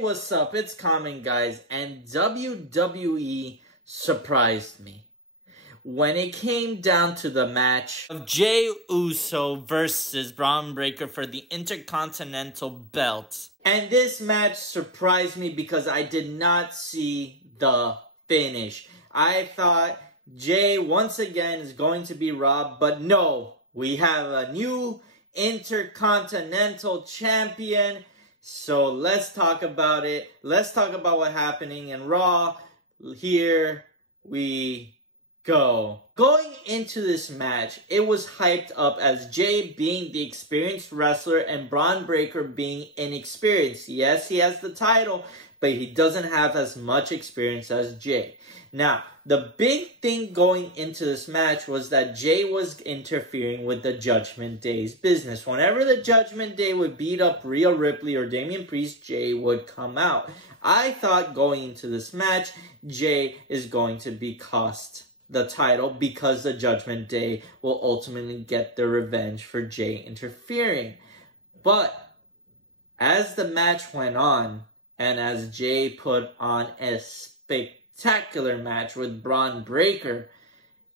Hey, what's up? It's Common, guys, and WWE surprised me when it came down to the match of Jey Uso versus Bron Breakker for the Intercontinental Belt. And this match surprised me because I did not see the finish. I thought Jey once again is going to be robbed, but no, we have a new Intercontinental Champion. So let's talk about it. Let's talk about what's happening in Raw. Here we go. Going into this match, it was hyped up as Jey being the experienced wrestler and Bron Breakker being inexperienced. Yes, he has the title, but he doesn't have as much experience as Jey. Now, the big thing going into this match was that Jey was interfering with the Judgment Day's business. Whenever the Judgment Day would beat up Rhea Ripley or Damian Priest, Jey would come out. I thought going into this match, Jey is going to be cost the title because the Judgment Day will ultimately get their revenge for Jey interfering. But as the match went on, and as Jey put on a spectacular match with Bron Breakker,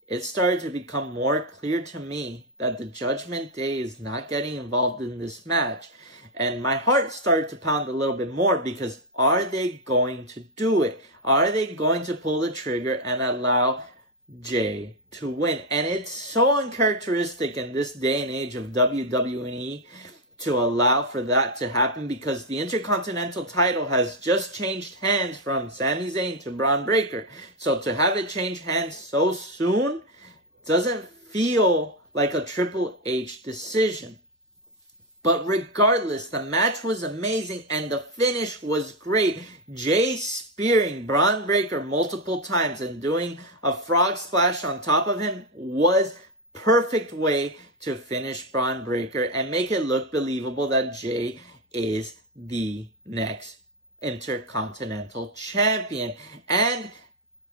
it started to become more clear to me that the Judgment Day is not getting involved in this match. And my heart started to pound a little bit more because are they going to do it? Are they going to pull the trigger and allow Jey to win? And it's so uncharacteristic in this day and age of WWE to allow for that to happen because the Intercontinental title has just changed hands from Sami Zayn to Bron Breakker. So to have it change hands so soon doesn't feel like a Triple H decision. But regardless, the match was amazing and the finish was great. Jey spearing Bron Breakker multiple times and doing a frog splash on top of him was perfect way to finish Bron Breakker and make it look believable that Jey is the next Intercontinental Champion. And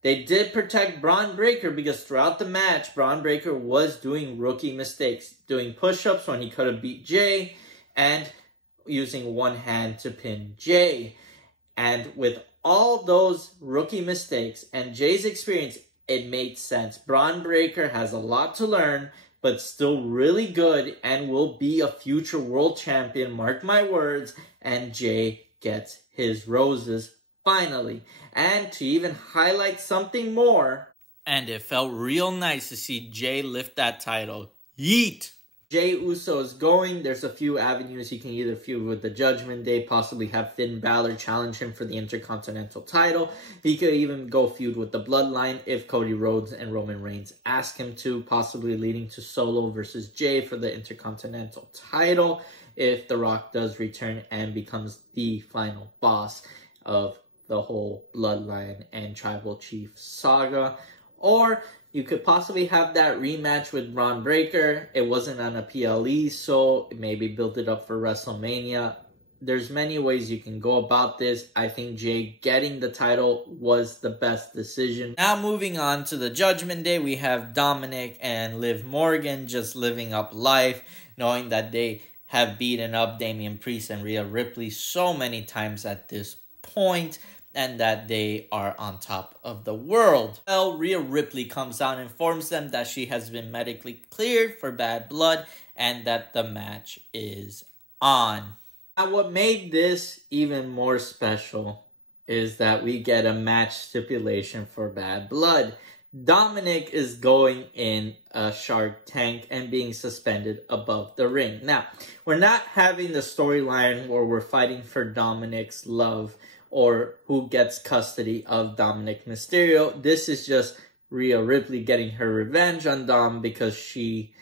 they did protect Bron Breakker because throughout the match, Bron Breakker was doing rookie mistakes, doing push-ups when he could have beat Jey, and using one hand to pin Jey. And with all those rookie mistakes and Jey's experience, it made sense. Bron Breakker has a lot to learn, but still really good and will be a future world champion, mark my words, and Jey gets his roses finally. And to even highlight something more, and it felt real nice to see Jey lift that title. Yeet! Jey Uso is going. There's a few avenues. He can either feud with the Judgment Day, possibly have Finn Balor challenge him for the Intercontinental title. He could even go feud with the Bloodline if Cody Rhodes and Roman Reigns ask him to, possibly leading to Solo versus Jey for the Intercontinental title if The Rock does return and becomes the final boss of the whole Bloodline and Tribal Chief saga. Or you could possibly have that rematch with Bron Breakker. It wasn't on a PLE, so maybe build it up for WrestleMania. There's many ways you can go about this. I think Jey getting the title was the best decision. Now moving on to the Judgment Day, we have Dominic and Liv Morgan just living up life, knowing that they have beaten up Damian Priest and Rhea Ripley so many times at this point, and that they are on top of the world. Well, Rhea Ripley comes out and informs them that she has been medically cleared for bad blood and that the match is on. Now, what made this even more special is that we get a match stipulation for bad blood. Dominic is going in a Shark Tank and being suspended above the ring. Now, we're not having the storyline where we're fighting for Dominic's love or who gets custody of Dominic Mysterio. This is just Rhea Ripley getting her revenge on Dom because she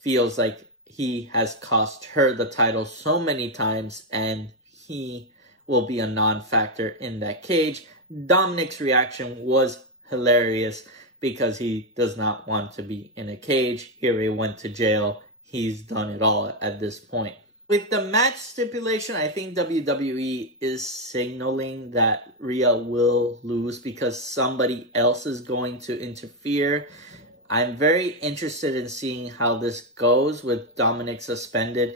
feels like he has cost her the title so many times and he will be a non-factor in that cage. Dominic's reaction was hilarious because he does not want to be in a cage. Here he went to jail. He's done it all at this point. With the match stipulation, I think WWE is signaling that Rhea will lose because somebody else is going to interfere. I'm very interested in seeing how this goes with Dominic suspended.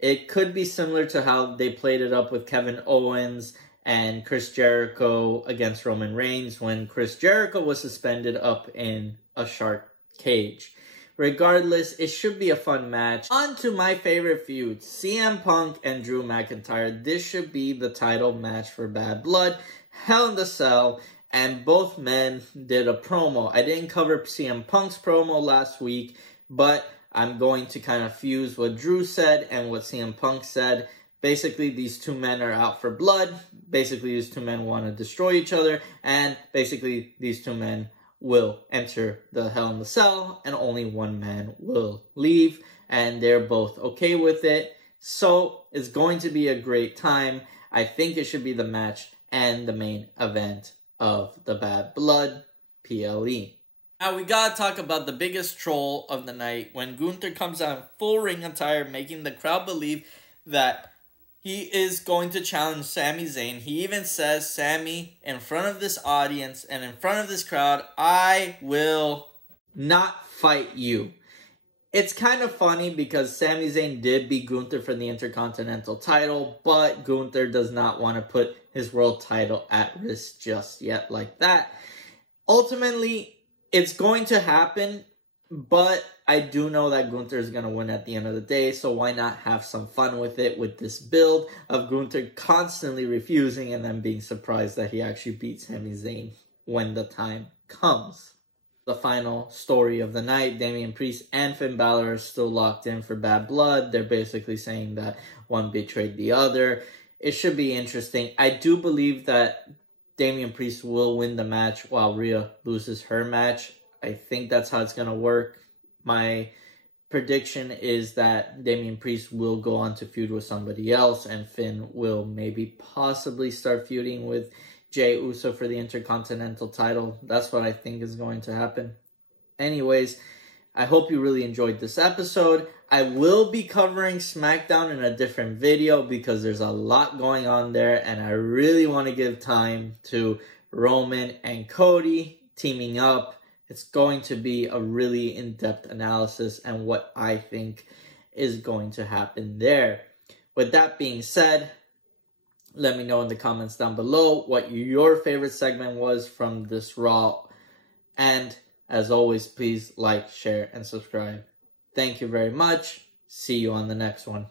It could be similar to how they played it up with Kevin Owens and Chris Jericho against Roman Reigns when Chris Jericho was suspended up in a shark cage. Regardless, it should be a fun match. On to my favorite feud, CM Punk and Drew McIntyre. This should be the title match for Bad Blood. Hell in the Cell, and both men did a promo. I didn't cover CM Punk's promo last week, but I'm going to kind of fuse what Drew said and what CM Punk said. Basically, these two men are out for blood. Basically, these two men want to destroy each other. And basically, these two men will enter the Hell in the Cell. And only one man will leave. And they're both okay with it. So, it's going to be a great time. I think it should be the match and the main event of the Bad Blood PLE. Now, we gotta talk about the biggest troll of the night when Gunther comes out in full ring attire, making the crowd believe that he is going to challenge Sami Zayn. He even says, Sami, in front of this audience and in front of this crowd, I will not fight you. It's kind of funny because Sami Zayn did beat Gunther for the Intercontinental title, but Gunther does not want to put his world title at risk just yet like that. Ultimately, it's going to happen, but I do know that Gunther is going to win at the end of the day, so why not have some fun with it with this build of Gunther constantly refusing and then being surprised that he actually beats Sami Zayn when the time comes. The final story of the night, Damian Priest and Finn Balor are still locked in for Bad Blood. They're basically saying that one betrayed the other. It should be interesting. I do believe that Damian Priest will win the match while Rhea loses her match. I think that's how it's going to work. My prediction is that Damian Priest will go on to feud with somebody else, and Finn will maybe possibly start feuding with Jey Uso for the Intercontinental title. That's what I think is going to happen. Anyways, I hope you really enjoyed this episode. I will be covering SmackDown in a different video because there's a lot going on there, and I really want to give time to Roman and Cody teaming up. It's going to be a really in-depth analysis and what I think is going to happen there. With that being said, let me know in the comments down below what your favorite segment was from this Raw. And as always, please like, share, and subscribe. Thank you very much. See you on the next one.